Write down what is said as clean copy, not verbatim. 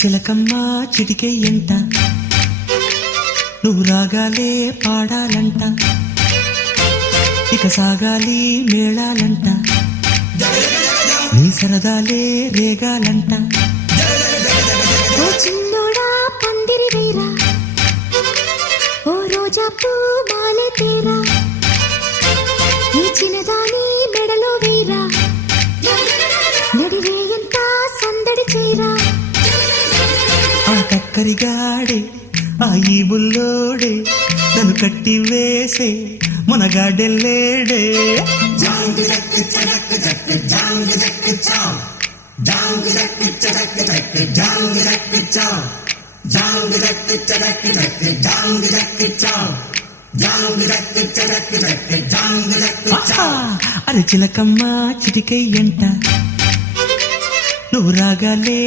చిలకమ్మ చిటికెయ్యంట, నువ్వు రాగాలే పాడాలంట, ఇక సాగాలి మేళాలంట, నీ సరదాలే రేగాలంట. ఓ చిన్నోడా పందిరి వేరా, ఓ రోజా పూ మాలే తేరా, ఈ చిన్నదాని మెడలో వేరా, నడివేయంతా సందడి చేరా. ఆ కక్కరిగాడే ఆ ఈ బుల్లోడే నన్ను కట్టి వేసే మునగాడెల్లేడే. అరే చిలకమ్మ చిటికెయ్యంట, నువ్వు రాగాలే